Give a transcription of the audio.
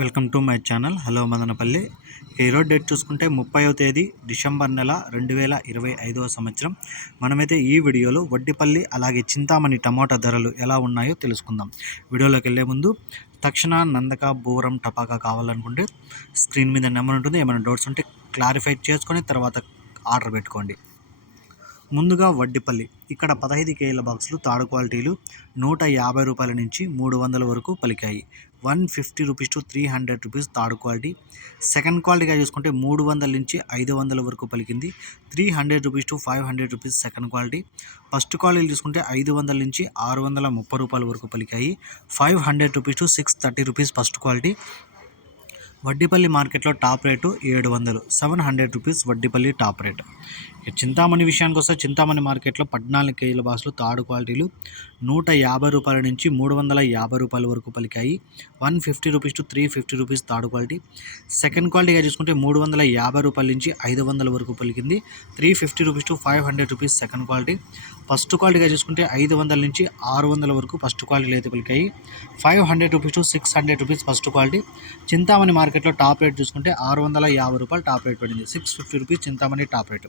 Welcome to my channel. Hello Madanapalle. ఈరోజు date చూసుకుంటే ముప్పైవ తేదీ డిసెంబర్ నెల రెండు వేల ఇరవై ఐదవ సంవత్సరం. మనమైతే ఈ వీడియోలో వడ్డిపల్లి అలాగే చింతామణి టమోటా ధరలు ఎలా ఉన్నాయో తెలుసుకుందాం. వీడియోలోకి వెళ్ళే ముందు తక్షణ నందక బూరం టపాకా కావాలనుకుంటే స్క్రీన్ మీద నెంబర్ ఉంటుంది. ఏమైనా డౌట్స్ ఉంటే క్లారిఫై చేసుకొని తర్వాత ఆర్డర్ పెట్టుకోండి. ముందుగా వడ్డిపల్లి. ఇక్కడ పదహైదు కేజీల బాక్సులు తాడు క్వాలిటీలు నూట యాభై రూపాయల నుంచి మూడు వందల వరకు పలికాయి. One fifty rupees to three hundred rupees third quality. Second క్వాలిటీగా చూసుకుంటే మూడు వందల నుంచి ఐదు వందల వరకు పలికింది. Three hundred rupees to five hundred rupees second quality. First quality చూసుకుంటే ఐదు వందల నుంచి ఆరు వందల ముప్పై రూపాయల వరకు పలికాయి. Five hundred rupees to six thirty rupees first quality. Vaddipalli మార్కెట్లో టాప్ రేటు ఏడు వందలు. Seven hundred rupees Vaddipalli top rate. Chintamani విషయానికి వస్తే చింతామణి మార్కెట్లో పద్నాలుగు కేజీల బాసులు తాడు క్వాలిటీలు నూట యాభై రూపాయల నుంచి మూడు వందల యాభై రూపాయల వరకు పలికాయి. One fifty rupees to three fifty rupees third quality. Second క్వాలిటీగా చూసుకుంటే మూడు వందల యాభై రూపాయల నుంచి ఐదు వందల వరకు పలికింది. Three fifty rupees to five hundred rupees second quality. First క్వాలిటీగా చూసుకుంటే ఐదు వందల నుంచి ఆరు వందల వరకు ఫస్ట్ క్వాలిటీలు అయితే పలికాయి. Five hundred rupees to six hundred rupees first quality. Chintamani మార్కెట్లో టాప్ రేట్ చూసుకుంటే ఆరు వందల యాభై రూపాయలు టాప్ రేట్ పడింది. Six fifty rupees Chintamani top rate.